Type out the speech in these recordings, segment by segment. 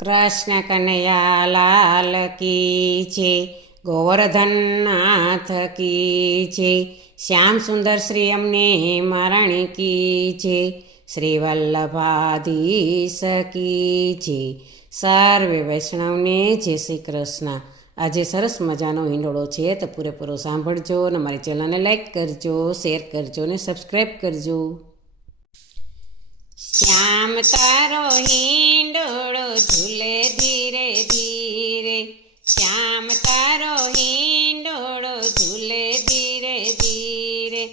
કૃષ્ણ કનૈયા લાલ કી છે ગોવર્ધન નાથ કી છે શ્યામ સુંદર શ્રી અમને મારાણી કી છે શ્રી વલ્લભાધીશ કી છે સર્વે વૈષ્ણવને જય શ્રી કૃષ્ણ. આજે સરસ મજાનો હિંડોળો છે તો પૂરેપૂરો સાંભળજો અને મારી ચેનલને લાઈક કરજો શેર કરજો અને સબસ્ક્રાઈબ કરજો. શ્યામ તારો હિંડોળો ઝૂલે ધીરે ધીરે. શ્યામ તારો હિંડોળો ઝૂલે ધીરે ધીરે.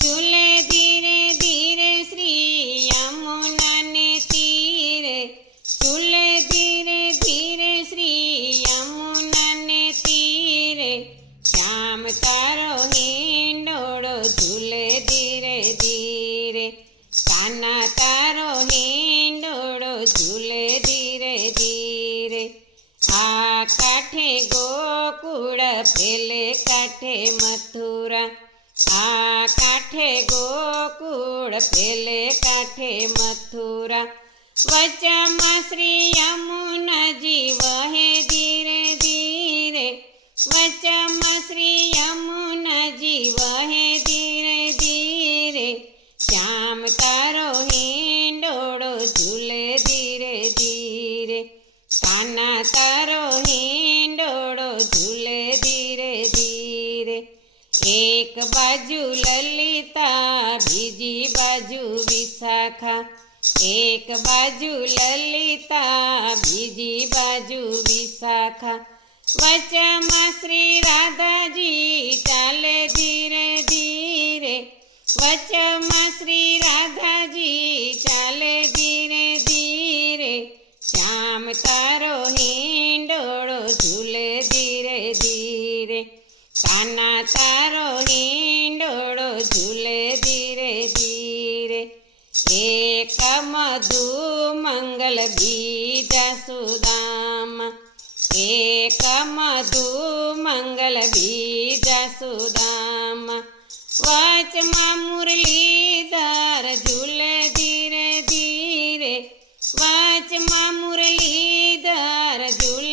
ઝૂલે ધીરે ધીરે શ્રી યમુનાને તીરે. ઝૂલે ધીરે ધીરે શ્રી યમુનાને તીરે. શ્યામ તારો કાંઠે મથુરા, આ કાંઠે ગોકુળ, પેલે કાંઠે મથુરા. વચમાં શ્રી યમુનાજી વહે ધીરે ધીરે, વચમાં શ્રી યમુનાજી વહે ધીરે ધીરે. શ્યામ તારો હિંડોળો ઝૂલે ધીરે ધીરે. કાના તારો હિંડોળો ઝૂલે ધીરે ધીરે. એક બાજુ લલિતા, બીજી બાજુ વિશાખા. એક બાજુ લલિતા, બીજી બાજુ વિશાખા. વચમાં શ્રી રાધાજી ચાલે ધીરે ધીરે. વચમાં શ્રી રાધાજી ચાલે ધીરે ધીરે. શ્યામ તારો હિંડોળો ઝૂલે ધીરે ધીરે. કાના તારો હિંડોળો ઝૂલે ધીરે ધીરે. એક મધુ મંગલ બીજા સુદામ. એક મધુ મંગલ બીજા સુદામ. વચમાં મુરલીધર ઝૂલે ધીરે ધીરે. વચમાં મુરલીધર ઝૂલે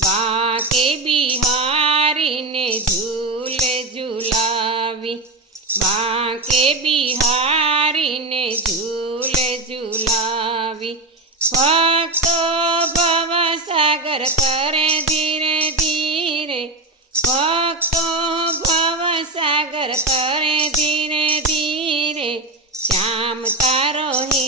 બાકે બિહારીને ઝૂલ ઝુલાવી. બાકે બિહારીને ઝૂલ ઝુલાવી. ભક્તો ભવસાગર કરે ધીરે ધીરે. ભક્તો ભવસાગર કરે ધીરે ધીરે. શ્યામ તારો હિંડોળો